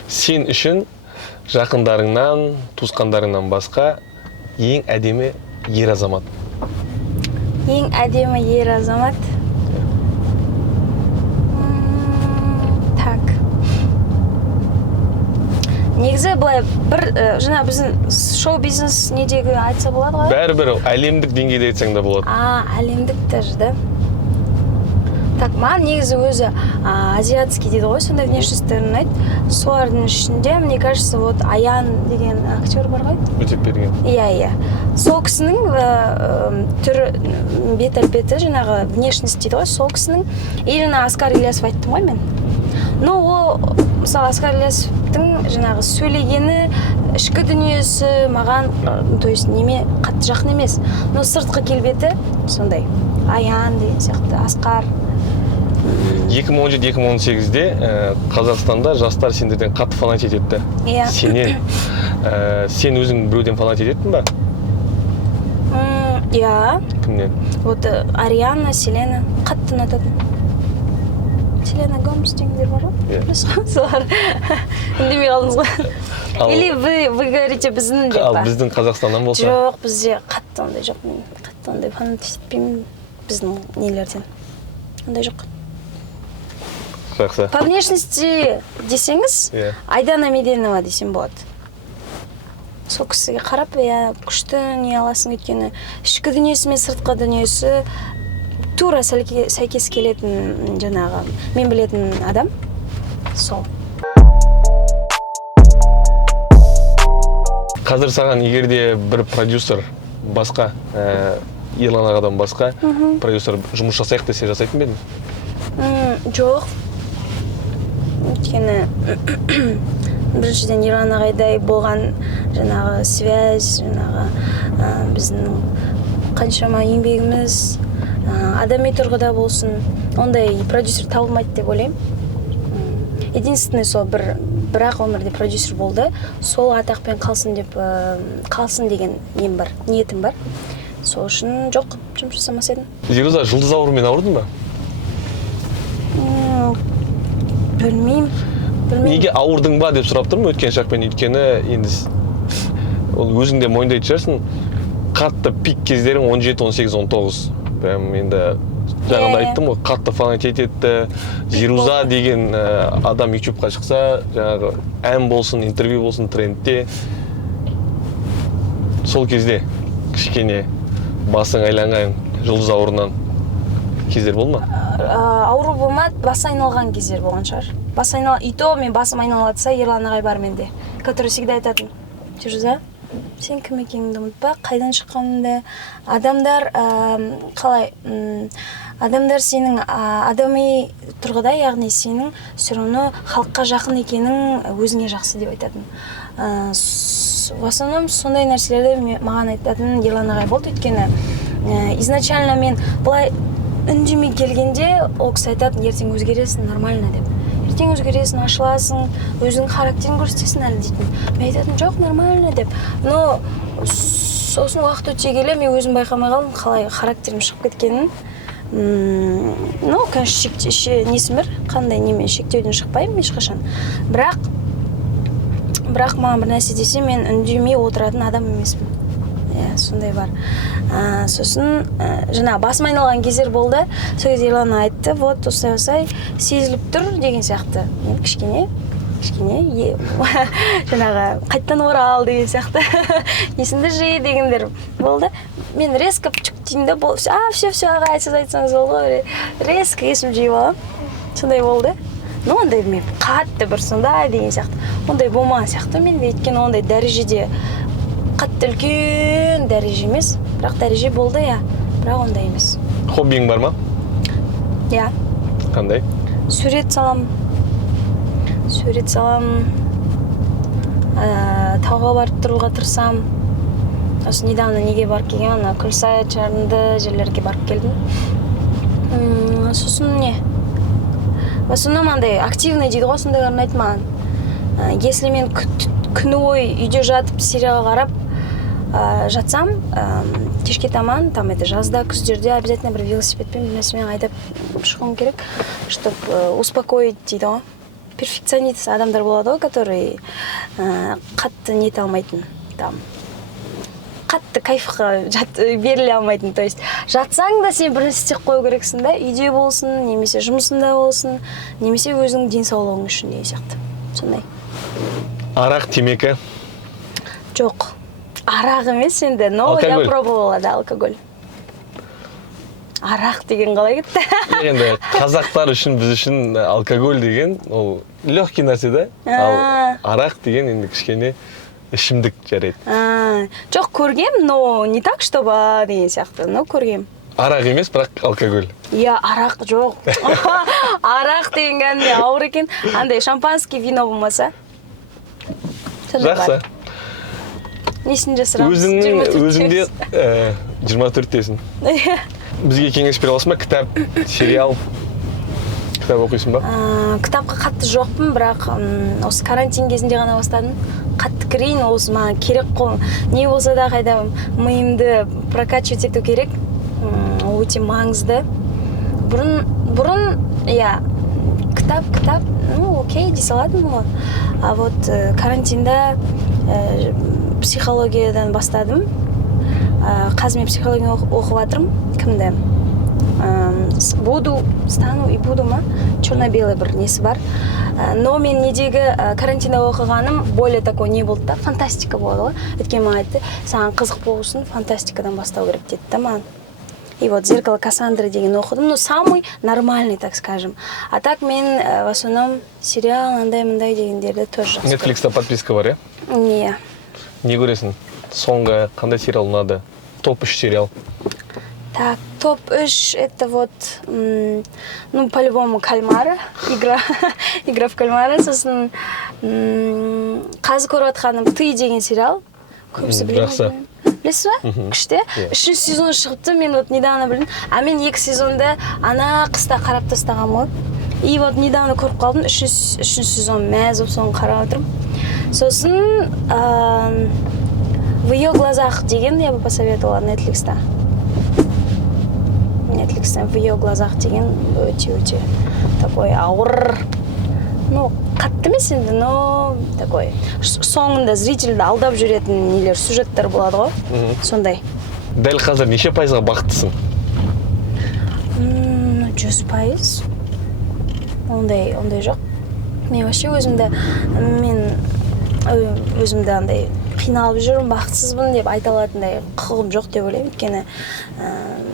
Сен үшін жақындарыңнан, туысқандарыңнан басқа ең әдемі ер азамат? Ең әдемі ер азамат? Так. Негізі былай бір жаңа біздің шоу-бизнес недегі айтса болады ғой? Бәрібір әлемдік деңгейде айтсаң да болады. Әлемдік даже, да? Так, маған негізі өзі азиатский дейді ғой, сондай внешностьтер ұнайды. Солардың ішінде, мне кажется, вот Аян деген актер бар ғой? Өтепберген. Иә. Сол кісінің түрі, бет-әлпеті, жаңағы внешность дейді ғой, сол кісінің. И жаңа Оскар Ильясов айттым ғой мен. Но ол, мысалы, Оскар Ильясовтың жаңағы сөйлегені, ішкі дүниесі маған, то есть неме қатты жақын емес. Но сыртқы келбеті сондай. Аян деген сияқты, Асқар. 2017-2018-де Қазақстанда жастар сендерден қатты фанат етеді. Иә. Сен өзің біреуден фанат ететін ба? Иә. Кімнен? Вот Ариана, Селена қатты ұнататын. Селена Гомес дегендер бар ғой? Солар. Үндемей қалдыңыз ғой. Или вы говорите біздің деп Ал па? біздің Қазақстаннан болса? Жоқ, бізде қатты ондай жоқ. Мен қатты ондай фанат етпеймін біздің нелерден. Ондай жоқ. Жақсы. По внешности десеңіз, Айдана Меденова десем болады. Сол кісіге қарап, күшті не аласың өйткені ішкі дүниесі мен сыртқы дүниесі тура сәйкес келетін жаңағы мен білетін адам. Сол. Қазір саған егерде бір продюсер басқа, Ерлан ағадан басқа продюсер жұмыс жасайық десе жасайтын ба едің? Жоқ. Өйткені біріншіден Ерлан ағайдай болған жаңағы связь, жаңағы біздің қаншама еңбегіміз адами тұрғыда болсын, ондай продюсер табылмайды деп ойлаймын. Единственный сол бірақ өмірде продюсер болды, сол атақпен қалсын деген ниетім бар. Сол үшін жоқ, жұмыс жасамас едім. Зируза, жұлдыз ауруымен ауырдың ба? Білмеймін. Неге ауырдың ба деп сұрап тұрмын өткен шақпен, өйткені енді ол өзіңде мойындайтын шығарсың, қатты пик кездерің 17, 18, 19. Прям енді жаңағыда айттым ғой, қатты фанат етеді. Зируза деген адам YouTube-қа шықса, жаңағы ән болсын, интервью болсын трендте. Сол кезде кішкене басың айланған жұлдыз ауруынан кездер болды ма? Ауру болмады, басы айналған кездер болған шығар. И то мен басым айналатса, Ерлан ағай бар менде, который всегда айтатын: Зируза, сен кім екеніңді ұмытпа, қайдан шыққаныңды, адамдар қалай, адамдар сенің адами тұрғыда, яғни сенің все равно халыққа жақын екенің өзіңе жақсы деп айтатын. В основном сондай нәрселерді маған айтатын Ерлан ағай болды, өйткені изначально мен былай үндемей келгенде ол кісі айтатын: ертең өзгересің, нормально деп. Ертең өзгересің, ашыласың, өзің характерін көрсетесің әлі дейтін. Мен айтатын: жоқ, нормально деп. Но сосын уақыт өте келе мен өзім байқамай қалдым қалай характерім шығып кеткенін. Ну, конечно, несім бір, қандай немен шектеуден шықпаймын ешқашан. Бірақ маған бір нәрсе десе, мен үндемей отыратын адам емеспін. Сондай бар. Сосын жаңа басым айналған кездер болды. Сол кезде Ерлан айтты: вот осылай сезіліп тұр деген сияқты. Мен кішкене жаңағы қайттан орал деген сияқты. Есіңді жи дегендер болды. Мен резко деймін да, все аға, сіз айтсаңыз болды ғой. Резко есім жиып аламын. Сондай болды. Ну, ондай мен қатты бір сондай деген сияқты. Ондай болмаған сияқты менде, өйткені ондай дәрежеде қатты үлкен дәреже емес, бірақ дәреже болды, бірақ ондай емес. Хоббиң бар ма? Иә. Қандай? Сурет салам. Тауға барып тұруға тырысам. Осы недавно неге барып келген, Күлсай жарынды жерлерге барып келдім. Сосын не? В основном андай активный дейді ғой, сондай ұнайды маған. Если мен күні ой үйде жатып сериал қарап, жатсам, кешке таман, там это жазда, күздерде обязательно бір велосипедпен бір нәрсемен айдап шығуым керек, чтобы успокоить дейді ғой. Перфекционист адамдар болады ғой, который қатты нете алмайтын, там қатты кайфқа беріле алмайтын. То есть жатсаң да сен бір нәрсе істеп қою керексің да, үйде болсын, немесе жұмысында болсын, немесе өзіңнің денсаулығың үшін деген сияқты. Сондай. Арақ, темекі? Жоқ. Арақ емес енді, но я пробовала, да, алкоголь. Арақ деген қалай кетті? Енді қазақтар үшін, біз үшін алкоголь деген ол легкий нәрсе да, ал арақ деген енді кішкене ішімдік жарайды. Жоқ, көргем, но не так, чтобы деген сияқты, но көргем. Арақ емес, бірақ алкоголь. Иә, арақ жоқ. Арақ деген кәдімгідей ауыр екен. Андай шампанский вино болмаса. Жақсы. Несін жасырамыз? Өзіңде 24-тесің. Бізге кеңес бере аласың ба? Кітап, сериал, кітап оқисың ба? Кітапқа қатты жоқпын, бірақ осы карантин кезінде ғана бастадым. Қатты кірейін, осы маған керек қой. Не болса да қайда миымды прокачивать ету керек. Ол өте маңызды. Бұрын, иә, кітап, ну, окей, дей салатынмын ғой. А вот карантинда психологиядан бастадым. Қазір мен психология оқып жатырмын. Кімді? Стану и буду ма? Черно-белый бір несі бар. Но мен недегі карантинда оқығаным более такой не болды да, фантастика болды ғой. Өйткені маған айтты, саған қызық болсын, фантастикадан бастау керек деді да маған. И вот «Зеркало Кассандры» деген оқыдым, ну, самый нормальный, так скажем. А так мен в основном сериал, андай-мындай дегендерді тоже жақсы. Netflix'та подписка бар, иә? Не. Не көресің? Соңғы қандай сериал ұнады? Топ-3 сериал. Так, топ-3 это вот, ну, по-любому «Кальмары», игра в кальмары, сосын қазір көріп жатқаным «Ты» деген сериал. Көбісі білемін. Білесіз ба? Күшті. 3 сезон шығыпты, мен вот недавно білдім. А мен 2 сезонды ана қыста қарап тастаған ғой. И вот недавно көріп қалдым, 3 сезон мәз болып соны қарап отырмын. Сосын «В ее глазах» деген я бы посоветовала Netflix'та. Netflix'та «В ее глазах» деген өте-өте такой ауыр. Ну, қатты емес енді, но такой соңында зрительді алдап жүретін нелер, сюжеттер болады ғой. Сондай. Дәл қазір неше пайызға бақыттысың? 100%. Ондай жоқ. Мен вообще өзімді андай қиналып жүрмін, бақытсызбын деп айта алатындай құқығым жоқ деп ойлаймын. Өйткені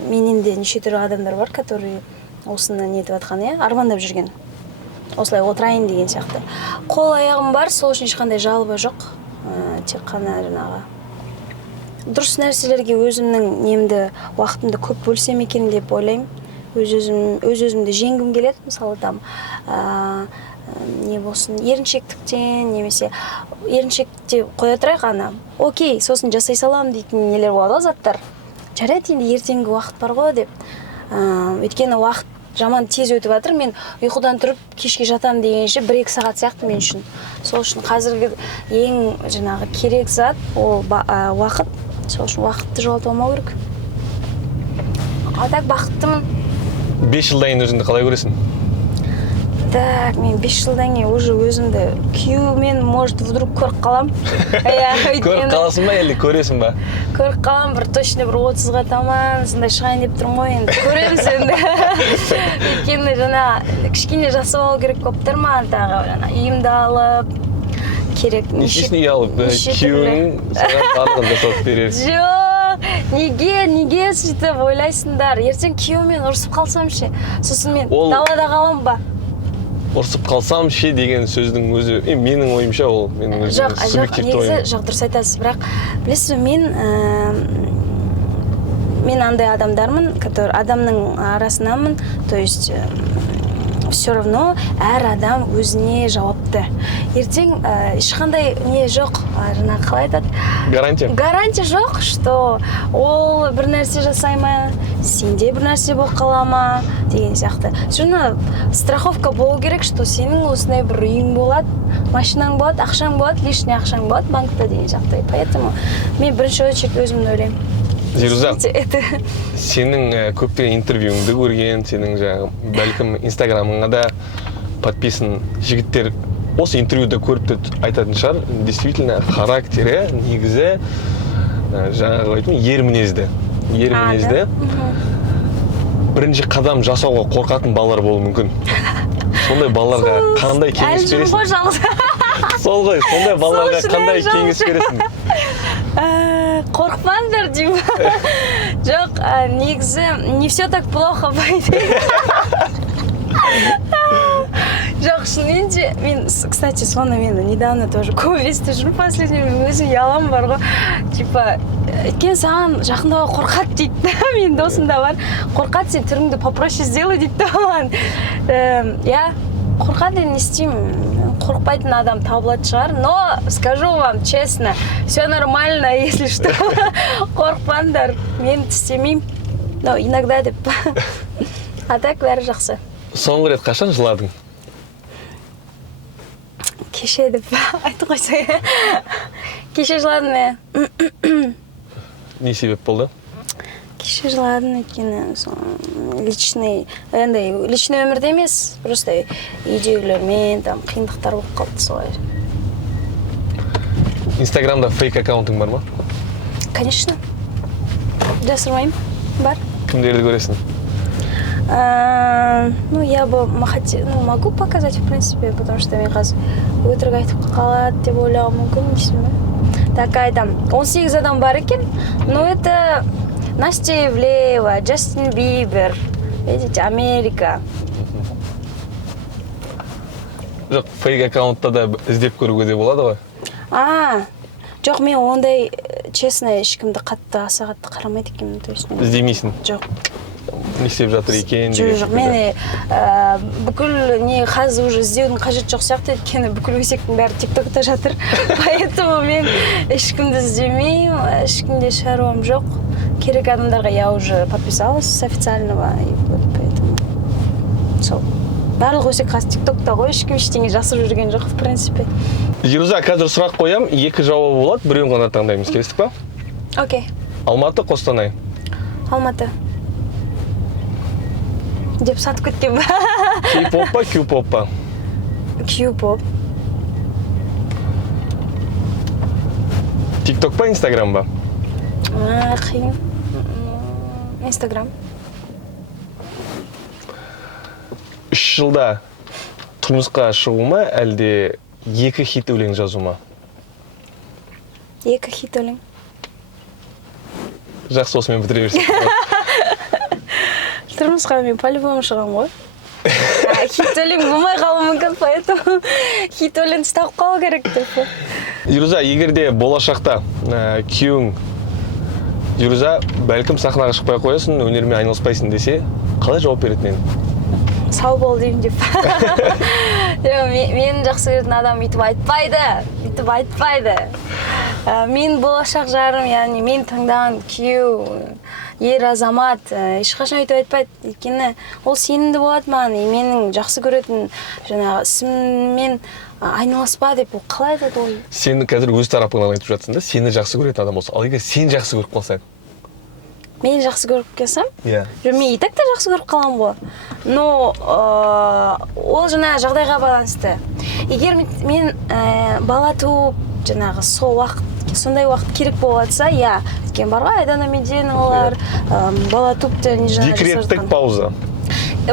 менен де неше түрлі адамдар бар, которые осыны нетіп жатқан, иә, армандап жүрген. Осылай отырайын деген сияқты. Қол аяғым бар, сол үшін ешқандай жалоба жоқ. Тек қана жаңағы дұрыс нәрселерге өзімнің немді, уақытымды көп бөлсем екен деп ойлаймын. Өз-өзімді жеңгім келеді, мысалы там не болсын, еріншектіктен, немесе еріншекте қоя тұрайық ана. Окей, сосын жасай салам дейтін нелер болады, заттар. Жарайды, енді ертеңгі уақыт бар ғой деп. Өйткені уақыт жаман тез өтіп жатыр. Мен ұйқыдан тұрып кешке жатам дегенше 1-2 сағат сияқты мен үшін. Сол үшін қазіргі ең жаңағы керек зат ол уақыт. Сол үшін уақытты жоғалтып алмау керек. А так бақыттымын. 5 жылдан кейін өзіңді қалай көресің? Так, мен 5 жылдан кейін уже өзімді күйеумен, может, вдруг көріп қалам. Көріп қаласың ба, әлде көресің ба? Көріп қалам, бір точно бір 30-ға таман, сондай шығайын деп тұрмын ғой, енді көреміз енді. Өйткені жаңа кішкене жасап алу керек болып тұр ма, тағы жаңа үйімді алып, керек. Нешесін үй алып, күйеуің саған барлығын жасап береді. Жоқ, неге сөйтіп ойлайсыңдар, ертең күйеумен ұрысып қалсам ше, сосын мен далада қалам ба? Ұрысып қалсам ше деген сөздің өзі, менің ойымша ол, менің өзім субъективті ойым. Жоқ, дұрыс айтасыз, бірақ білесіз бе, мен андай адамдармын, который адамның арасынамын, то есть все равно әр адам өзіне жауапты тіпті ертең ешқандай не жоқ, жаңағы қалай айтады, гарантия жоқ, что ол бір нәрсе жасай ма, сенде бір нәрсе болып қала ма деген сияқты. Жаңа страховка болу керек, что сенің осындай бір үйің болады, машинаң болады, ақшаң болады, лишний ақшаң болады банкта деген сияқты. Поэтому мен бірінші очередь өзімді ойлаймын. Зируза, сенің көптеген интервьюіңді көрген, сенің жаңағы бәлкім инстаграмыңа да подписан жігіттер осы интервьюда көріп айтатын шығар, действительно характері негізі жаңағы айтайын ер мінезді. Бірінші қадам жасауға қорқатын балалар болуы мүмкін. Сондай балаларға қандай кеңес бересің? Сол ғой, сондай балаларға қандай кеңес бересің? Қорқпаңдар деймін. Жоқ, негізі не все так плохо, по идее. Жоқ, шынымен де, мен, кстати, соны мен недавно тоже көп естіп жүрмін, последний өзім ялам бар ғой. Типа, өйткені саған жақындауға қорқады дейді. Мен досым да бар. Қорқады, сен түріңді попроще сделай дейді оған. Я қорқады, не істеймін. Қорқпайтын адам табылады шығар, но скажу вам честно, все нормально, если что. Қорқпаңдар, мен істемеймін, но иногда деп. А так бәрі жақсы. Соңғы рет қашан жыладың? Кеше деп айтты қойсай. Кеше жыладым мен. Не себеп болды? Кеше жыладым, өйткені личный өмірде емес, просто үйдегілермен қиындықтар болып қалды солай. Инстаграмда фейк аккаунтың бар ма? Конечно. Жасырмаймын, бар. Кімдерді көресің? Ну, я бы могу показать, в принципе, потому что мен қазір өтірік айтып қалады деп ойлауым мүмкін, дейсің бе? Такая там 18 адам бар екен, но это Настя Ивлеева, Джастин Бибер, видите, Америка. Жоқ, фейк аккаунтта да іздеп көруге де болады ғой? Жоқ, мен ондай, честно, ешкімді қатты аса қатты қарамайды екенмін, то есть. Іздемейсің? Жоқ. Не істеп жатыр екен? Жоқ, мен бүкіл не қазір уже іздеудің қажет жоқ сияқты, өйткені бүкіл өсектің бәрі тиктокта жатыр. Поэтому мен ешкімді іздемеймін, ешкімде шаруам жоқ. Керек адамдарға я уже подписалась с официального, и вот поэтому сол. Барлық өсек қазір тиктокта ғой, ешкім ештеңе жасырып жүрген жоқ, в принципе. Зируза, қазір сұрақ қоям, 2 жауабы болады, біреуін ғана таңдаймыз, келістік па? Окей. Алматы, Қостанай? Алматы. Деп сатып кеткен ба? Кей-поп па, кью-поп па? Кью-поп. Тикток па, инстаграм ба? Қиын. Инстаграм. 3 жылда тұрмысқа шығу ма, әлде 2 хит өлең жазу ма? 2 хит өлең. Жақсы, осымен бітіре берсек. Тұрмысқа мен по-любому шығам ғой. Хит өлең болмай қалуы мүмкін, поэтому хит өлең ұстап қалу керек деп. Зируза, егерде болашақта күйеуің Зируза, бәлкім сахнаға шықпай қоясың, өнермен айналыспайсың десе, қалай жауап беретін едің? Сау бол деймін деп. Мен жақсы көретін адам үйтіп айтпайды. Мен болашақ жарым, яғни мен таңдаған күйеу, ер азамат, ешқашан үйтіп айтпайды. Өйткені ол сенімді болады маған, менің жақсы көретін жаңағы ісіммен айналыспа деп, ол қалай айтады ол? Сені қазір өз тарапыңнан айтып жатсың да, сені жақсы көретін адам болса, ал егер сен жақсы көріп қалсаң? Мен жақсы көріп келсем? Иә. Мен и так та жақсы көріп қалам ғой. Но ол жаңағы жағдайға байланысты. Егер мен бала туып, жаңағы сондай уақыт керек болатса, я өткен бар ғой, Айдана Меденовалар, бала туыпты, декреттік пауза.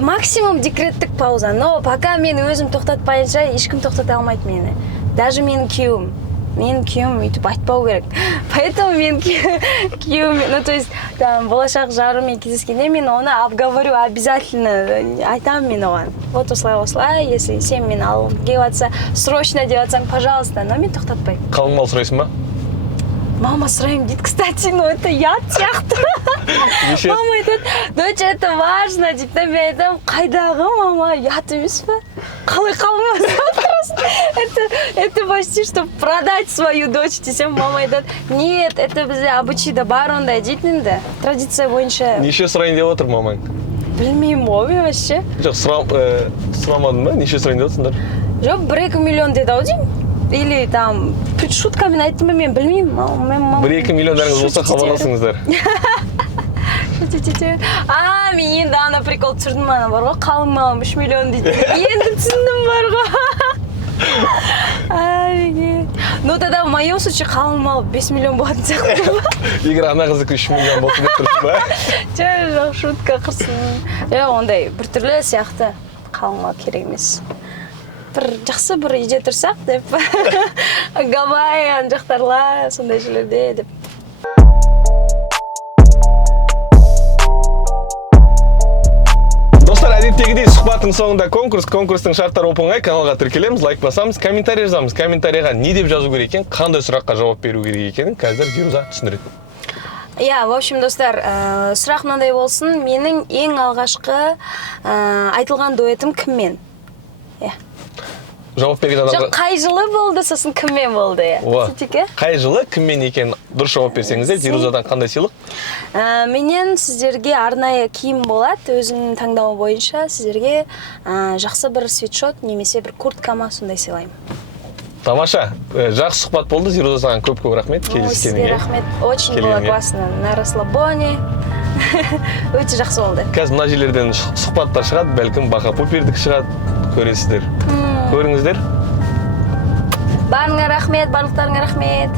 Максимум декреттік пауза, но пока мен өзім тоқтатпайынша, ешкім тоқтата алмайды мені. Даже менің күйеуім. Менің күйеуім үйтіп айтпау керек. Поэтому мен күйеуім, ну то есть, болашақ жарыммен кездескенде мен оны обговорю обязательно, айтамын мен оған. Вот осылай, если сен мені алғың келіп жатса, срочно деп жатсаң, пожалуйста, но мен тоқтатпаймын. Қалың мал сұрайсың ба? Мама сұраймын дейді, кстати, ну это яд сияқты. Мама айтады, доча, это важно дейді, мен айтамын, қайдағы мама, яд емес пе? Қалай қалмаса тұрасың? Это почти что продать свою дочь десем, мама айтады, нет, это бізде обычайда бар ондай дейтін да, традиция бойынша. Неше сұрайын деп отыр мамаң? Білмеймін ғой вообще. Жоқ, сұрамадың ба? Неше сұрайын деп отырсыңдар? Жоқ, 1-2 миллион деді ау деймін. Или там шуткамен айттым ба, мен білмеймін. 1-2 миллиондарыңыз болса хабарласыңыздар. Мен енді ана прикол түсірдім, ана бар ғой, қалың малым 3 миллион дейді. Енді түсіндім бар ғой. Ну тогда в моем случае қалың мал 5 миллион болатын сияқты. Егер ана қызыкі 3 миллион болса деп тұрсың ба? Жоқ, шутка қырсын. Ондай біртүрлі сияқты қалың мал керек емес. Бір жақсы бір үйде тұрсақ деп. Гавайи ана жақтарла, сондай жерлерде деп. Достар, әдеттегідей сұхбаттың соңында конкурстың шарттары оп-оңай, каналға тіркелеміз, лайк басамыз, комментарий жазамыз. Комментарийға не деп жазу керек екен, қандай сұраққа жауап беру керек екенін қазір Фируза түсіндіреді. В общем, достар, сұрақ мынандай болсын, менің ең алғашқы айтылған дуэтім кіммен? Жауап берген адамға... Жоқ, қай жылы болды, сосын кіммен болды? Қай жылы кіммен екен дұрыс жауап берсеңіздер, Фирузадан қандай сыйлық? Менен сіздерге арнайы киім болады, өзімнің таңдауы бойынша сіздерге жақсы бір свитшот немесе бір курткама сондай сыйлаймын. Тамаша, жақсы сұхбат болды, Фируза саған көп-көп рахмет. Сізге рахмет, очень было классно, на расслабоне. Өте жақсы болды. Қазір мына жерлерден сұхбаттар шығады, бәлкім Бақа Пупердік шығады, көресіздер. Көріңіздер. Барыңа рахмет, барлықтарыңа рахмет.